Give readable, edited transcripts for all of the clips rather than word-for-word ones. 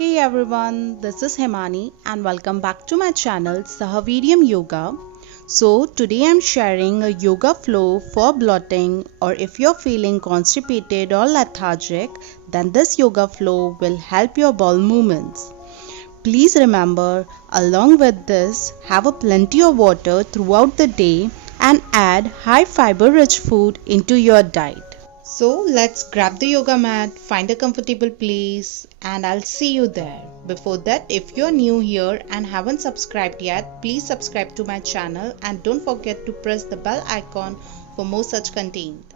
Hey everyone, this is Himani and welcome back to my channel Sahaviryam Yoga. So today I'm sharing a yoga flow for bloating, or if you're feeling constipated or lethargic, then this yoga flow will help your bowel movements. Please remember, along with this, have a plenty of water throughout the day and add high fiber rich food into your diet. So let's grab the yoga mat, find a comfortable place, and I'll see you there. Before that, if you're new here and haven't subscribed yet, please subscribe to my channel and don't forget to press the bell icon for more such content.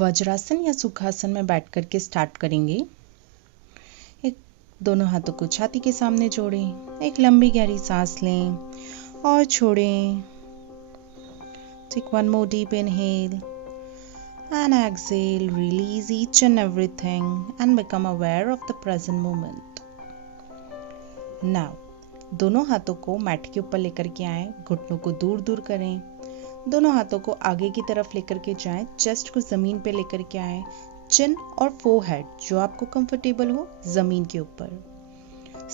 Vajrasana या सुखासन में बैठ करके start करेंगे। एक दोनों हाथों को छाती के सामने जोड़ें, एक लंबी गहरी सांस लें और छोड़ें। Take one more deep inhale. And exhale, release each and everything and become aware of the present moment. Now, दोनों हाथों को मैट के ऊपर लेकर के आएं, घुटनों को दूर दूर करें, दोनों हाथों को आगे की तरफ लेकर के जाएं, चेस्ट को जमीन पे लेकर के आएं, चिन और फोरहेड जो आपको कंफर्टेबल हो जमीन के ऊपर.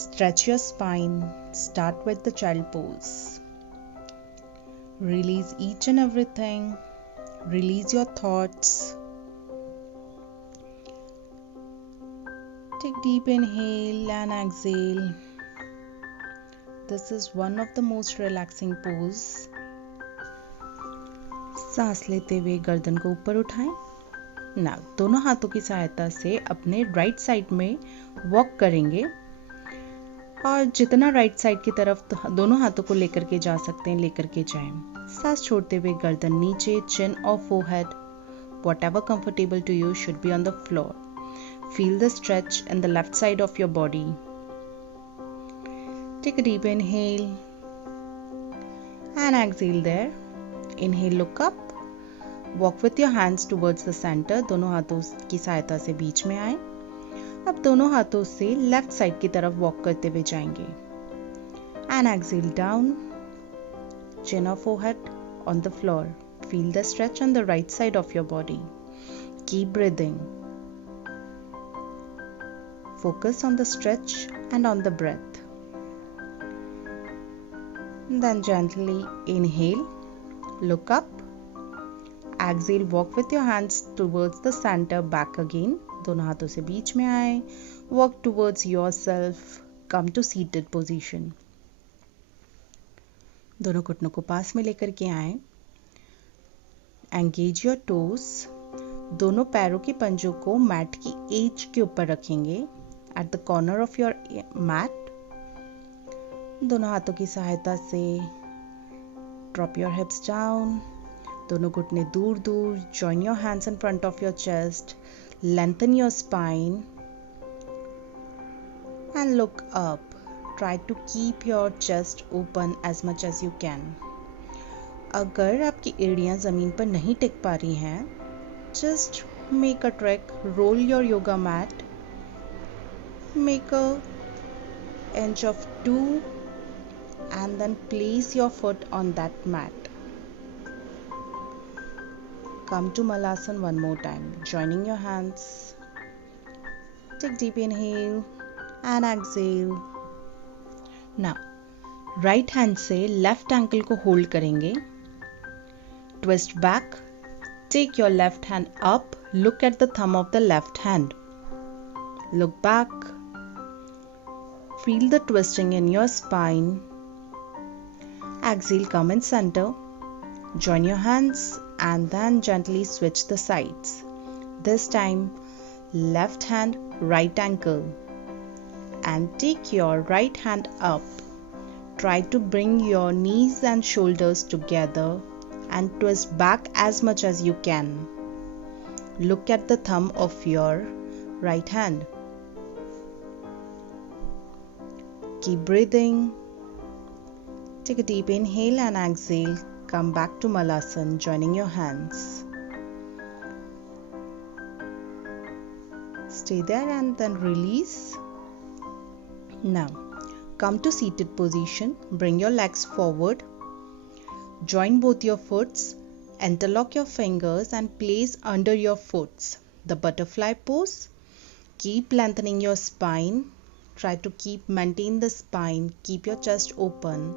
Stretch your spine. Start with the child pose. Release each and everything. Release your thoughts. Take deep inhale and exhale. This is one of the most relaxing pose. सांस लेते हुए गर्दन को ऊपर उठाएं. Now, दोनों हाथों की सहायता से अपने राइट साइड में वॉक करेंगे और जितना राइट साइड की तरफ दोनों हाथों को लेकर के जा सकते हैं लेकर के जाएं. सांस छोड़ते हुए गर्दन नीचे, चिन और forehead, whatever comfortable to you, should be on the floor. Feel the stretch in the left side of your body. Take a deep inhale and exhale there. Inhale, look up. Walk with your hands towards the center. दोनों हाथों की सहायता से बीच में आए. अब दोनों हाथों से लेफ्ट साइड की तरफ वॉक करते हुए जाएंगे. And exhale down. Chin or forehead on the floor. Feel the stretch on the right side of your body. Keep breathing. Focus on the stretch and on the breath. Then gently inhale, look up. Exhale, walk with your hands towards the center, back again. दोनों हाथों से बीच में आए. Walk towards yourself. Come to seated position. दोनों घुटनों को पास में लेकर के आए. Engage your toes. दोनों पैरों के पंजों को मैट की एज के ऊपर रखेंगे. At the corner of your mat. दोनों हाथों की सहायता से drop your hips down. दोनों घुटने दूर दूर. Join your hands in front of your chest. Lengthen your spine. And look up. Try to keep your chest open as much as you can. अगर आपकी एड़ियां जमीन पर नहीं टिक पा रही हैं, just make a trick. Roll your yoga mat. Make a inch of 2 and then place your foot on that mat. Come to Malasana one more time. Joining your hands. Take deep inhale and exhale. Now, right hand से left ankle को hold करेंगे. Twist back. Take your left hand up. Look at the thumb of the left hand. Look back. Feel the twisting in your spine. Exhale, come in center. Join your hands and then gently switch the sides. This time, left hand, right ankle. And take your right hand up. Try to bring your knees and shoulders together and twist back as much as you can. Look at the thumb of your right hand. Keep breathing. Take a deep inhale and exhale. Come back to Malasana, joining your hands. Stay there and then release. Now, come to seated position. Bring your legs forward. Join both your foots. Interlock your fingers and place under your foots. The butterfly pose. Keep lengthening your spine. Try to maintain the spine. Keep your chest open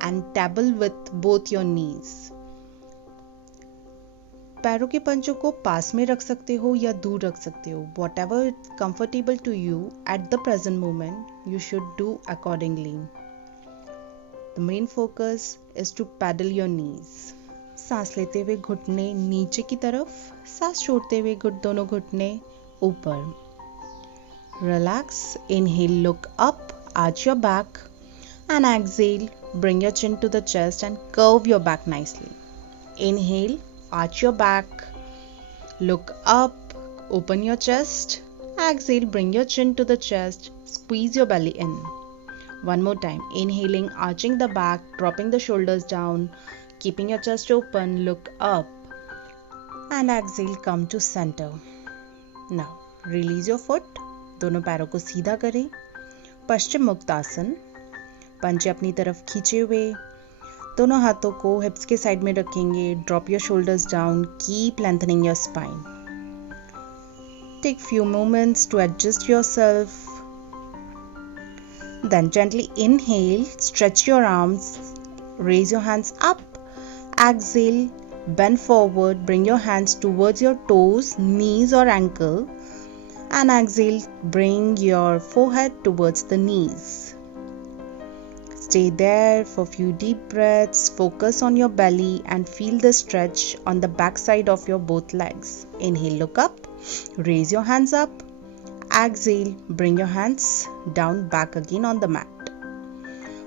and table with both your knees. पैरों के पंजों को पास में रख सकते हो या दूर रख सकते हो. Whatever is comfortable to you at the present moment, you should do accordingly. The main focus is to paddle your knees. सांस लेते हुए घुटने नीचे की तरफ, सांस छोड़ते हुए दोनों घुटने ऊपर. Relax. Inhale, look up, arch your back, and exhale, bring your chin to the chest and curve your back nicely. Inhale, arch your back, look up, open your chest. Exhale, bring your chin to the chest, squeeze your belly in. One more time. Inhaling, arching the back, dropping the shoulders down, keeping your chest open, look up. And exhale, come to center. Now, release your foot. दोनों पैरों को सीधा करें. पश्चिम मुक्तासन. पंजे अपनी तरफ खींचे हुए. दोनों हाथों को हिप्स के साइड में रखेंगे. Drop your shoulders down. Keep lengthening your spine. Take few moments to adjust yourself. Then gently inhale, stretch your arms, raise your hands up. Exhale, bend forward, bring your hands towards your toes, knees or ankle. And exhale, bring your forehead towards the knees. Stay there for a few deep breaths. Focus on your belly and feel the stretch on the back side of your both legs. Inhale, look up. Raise your hands up. Exhale, bring your hands down back again on the mat.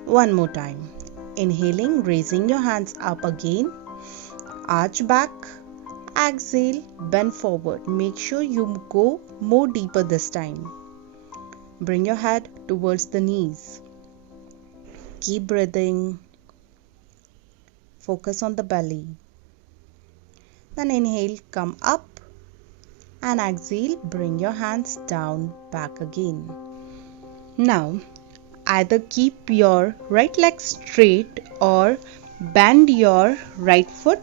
One more time. Inhaling, raising your hands up again. Arch back. Exhale, bend forward. Make sure you go more deeper this time. Bring your head towards the knees. Keep breathing. Focus on the belly. Then inhale, come up. And exhale, bring your hands down back again. Now, either keep your right leg straight or bend your right foot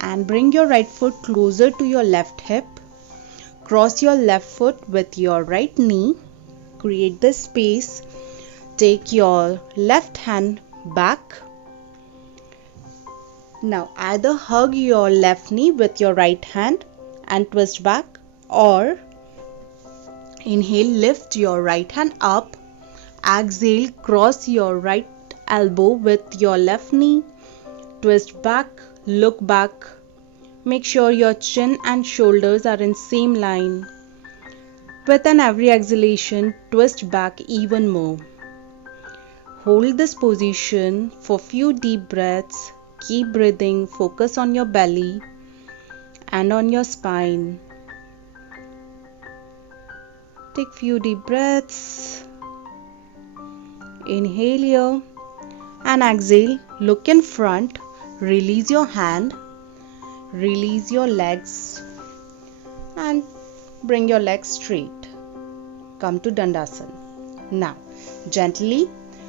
and bring your right foot closer to your left hip. Cross your left foot with your right knee. Create the space. Take your left hand back. Now either hug your left knee with your right hand and twist back, or inhale, lift your right hand up. Exhale, cross your right elbow with your left knee. Twist back, look back. Make sure your chin and shoulders are in same line. With an every exhalation, twist back even more. Hold this position for few deep breaths. Keep breathing. Focus on your belly and on your spine. Take few deep breaths. Inhale here and exhale. Look in front. Release your hand. Release your legs and bring your legs straight. Come to Dandasana. Now, gently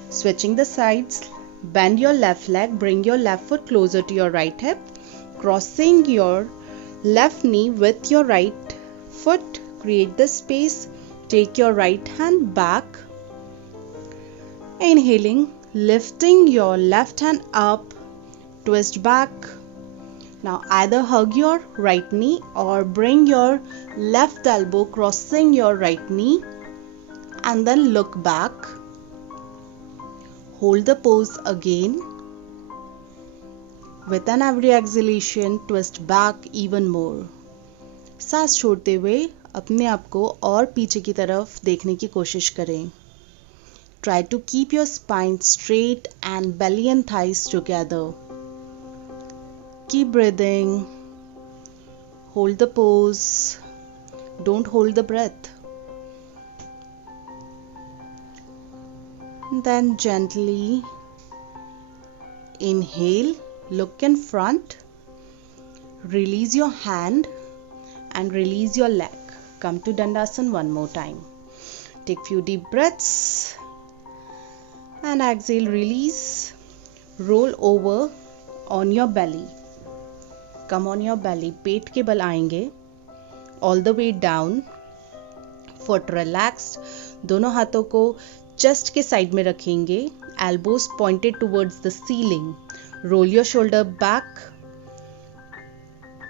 switching the sides, bend your left leg, bring your left foot closer to your right hip, crossing your left knee with your right foot, create the space, take your right hand back, inhaling, lifting your left hand up, twist back. Now either hug your right knee or bring your left elbow crossing your right knee and then look back. Hold the pose again. With an every exhalation, twist back even more. सांस छोड़ते हुए अपने आप को और पीछे की तरफ देखने की कोशिश करें. Try to keep your spine straight and belly and thighs together. Keep breathing. Hold the pose. Don't hold the breath. Then gently inhale, look in front, release your hand and release your leg. Come to Dandasana one more time. Take few deep breaths and exhale, release. Roll over on your belly. Come on your belly, पेट के बल आएंगे. All the way down. Foot relaxed, दोनों हाथों को chest के side में रखेंगे, elbows pointed towards the ceiling, roll your shoulder back,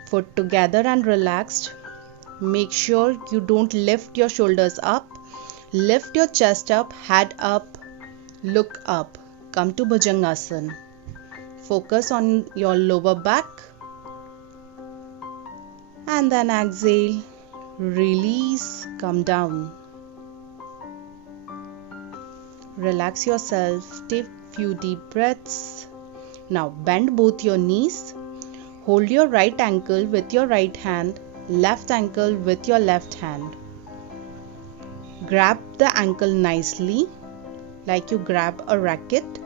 foot together and relaxed. Make sure you don't lift your shoulders up. Lift your chest up, head up, look up. Come to Bhujangasana. Focus on your lower back. And then exhale, release, come down. Relax yourself, take few deep breaths. Now bend both your knees. Hold your right ankle with your right hand, left ankle with your left hand. Grab the ankle nicely, like you grab a racket.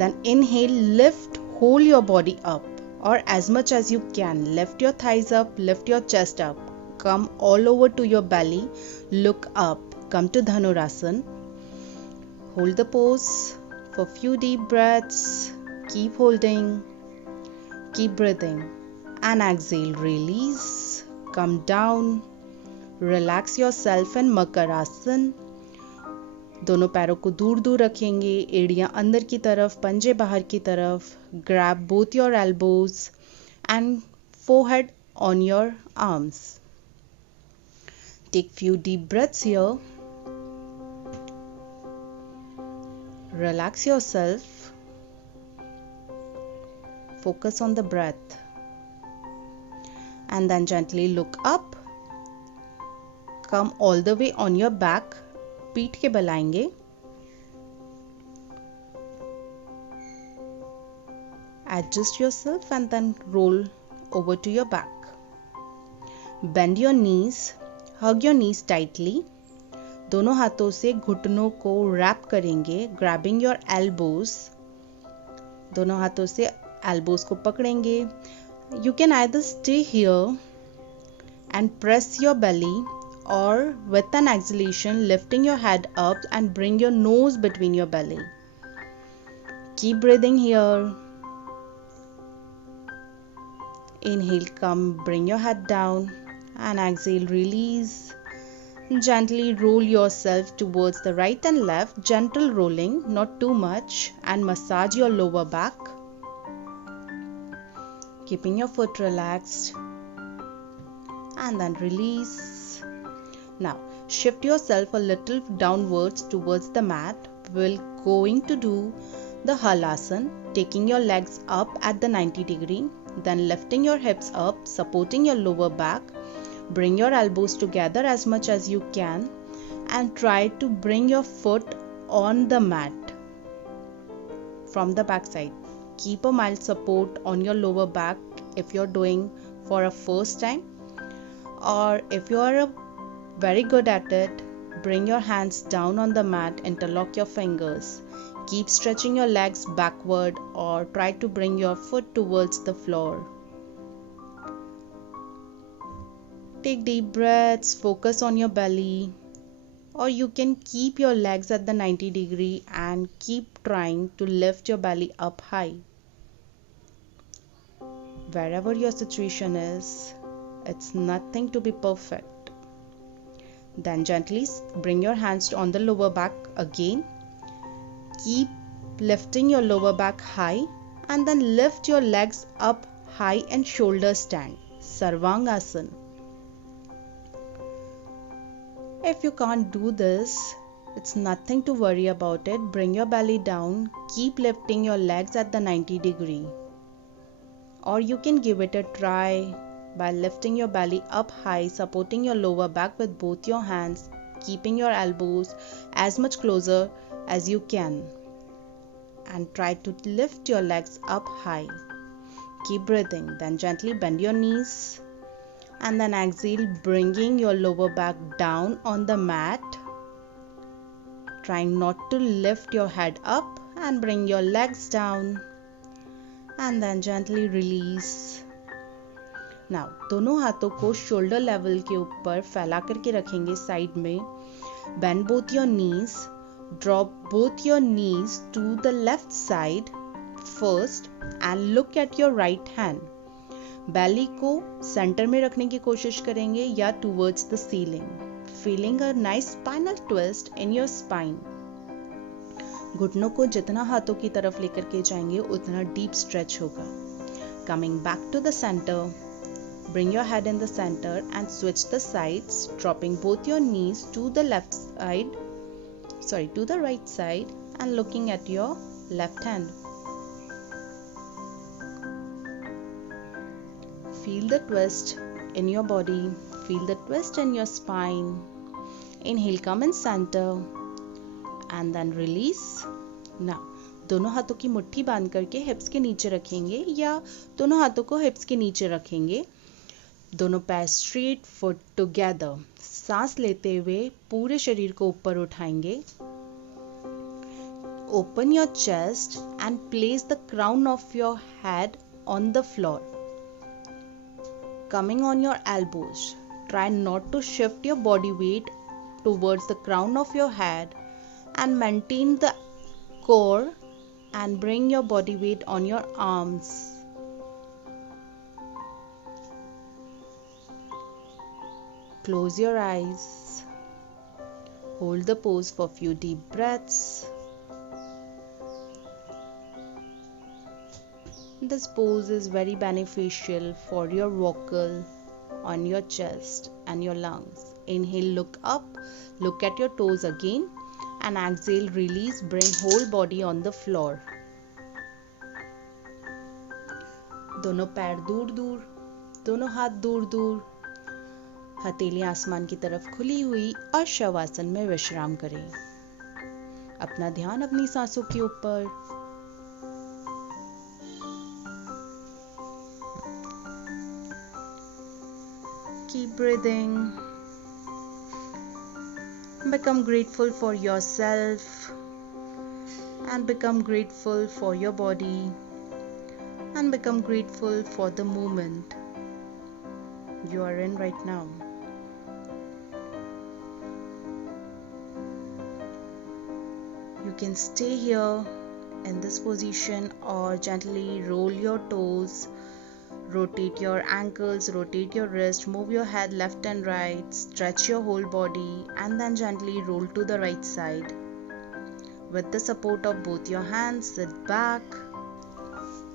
Then inhale, lift, hold your body up, or as much as you can. Lift your thighs up, lift your chest up. Come all over to your belly, look up. Come to Dhanurasana. Hold the pose for few deep breaths. Keep holding. Keep breathing and exhale, release, come down, relax yourself in Makarasana. दोनों पैरों को दूर दूर रखेंगे, एड़ियां अंदर की तरफ, पंजे बाहर की तरफ. Grab both your elbows and forehead on your arms. Take few deep breaths here. Relax yourself. Focus on the breath and then gently look up. Come all the way on your back. पीठ के बल आएंगे. Adjust yourself and then roll over to your back. Bend your knees. Hug your knees tightly. दोनों हाथों से घुटनों को wrap करेंगे. Grabbing your elbows. दोनों हाथों से elbows को पकड़ेंगे. You can either stay here and press your belly, or with an exhalation lifting your head up and bring your nose between your belly. Keep breathing here. Inhale, come, bring your head down, and exhale, release. Gently roll yourself towards the right and left, gentle rolling, not too much, and massage your lower back. Keeping your foot relaxed and then release. Now shift yourself a little downwards towards the mat. We're going to do the halasana, taking your legs up at the 90 degree, then lifting your hips up, supporting your lower back. Bring your elbows together as much as you can and try to bring your foot on the mat from the back side. Keep a mild support on your lower back if you're doing for a first time, or if you are very good at it, bring your hands down on the mat, interlock your fingers. Keep stretching your legs backward or try to bring your foot towards the floor. Take deep breaths, focus on your belly, or you can keep your legs at the 90 degree and keep trying to lift your belly up high. Wherever your situation is, it's nothing to be perfect. Then gently bring your hands on the lower back again. Keep lifting your lower back high and then lift your legs up high and shoulder stand. Sarvangasana. If you can't do this, it's nothing to worry about it. Bring your belly down. Keep lifting your legs at the 90 degree. Or you can give it a try by lifting your belly up high, supporting your lower back with both your hands, keeping your elbows as much closer as you can, and try to lift your legs up high. Keep breathing. Then gently bend your knees and then exhale, bringing your lower back down on the mat. Trying not to lift your head up and bring your legs down and then gently release. Now दोनों हाथों को shoulder level के ऊपर फैला करके रखेंगे side में. Bend both your knees. Drop both your knees to the left side first and look at your right hand. Belly को सेंटर में रखने की कोशिश करेंगे या towards the ceiling. feeling a nice spinal twist in your spine. घुटनों को जितना हाथों की तरफ लेकर के जाएंगे उतना डीप स्ट्रेच होगा. Coming back to the center, bring your head in the center and switch the sides, dropping both your knees to the right side and looking at your left hand. Feel the twist in your body, feel the twist in your spine. Inhale, come in center and then release. Now, दोनों हाथों की मुट्ठी बांध करके हिप्स के नीचे रखेंगे या दोनों हाथों को हिप्स के नीचे रखेंगे. दोनों पैर स्ट्रेट, फुट टुगेदर. सांस लेते हुए पूरे शरीर को ऊपर उठाएंगे. Open your chest and place the crown of your head on the floor. Coming on your elbows, try not to shift your body weight towards the crown of your head and maintain the core and bring your body weight on your arms. Close your eyes. Hold the pose for a few deep breaths. This pose is very beneficial for your vocal on your chest and your lungs. Inhale, look up, look at your toes again, and exhale, release, bring whole body on the floor. दोनों पैर दूर दूर, दोनों हाथ दूर दूर, हथेली आसमान की तरफ खुली हुई और शवासन में विश्राम करें. अपना ध्यान अपनी सांसों के ऊपर. Keep breathing. Become grateful for yourself and become grateful for your body and become grateful for the moment you are in right now. You can stay here in this position or gently roll your toes. Rotate your ankles, rotate your wrist, move your head left and right, stretch your whole body and then gently roll to the right side. With the support of both your hands, sit back.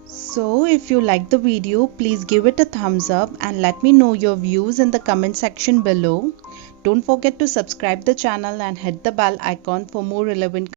So if you like the video, please give it a thumbs up and let me know your views in the comment section below. Don't forget to subscribe the channel and hit the bell icon for more relevant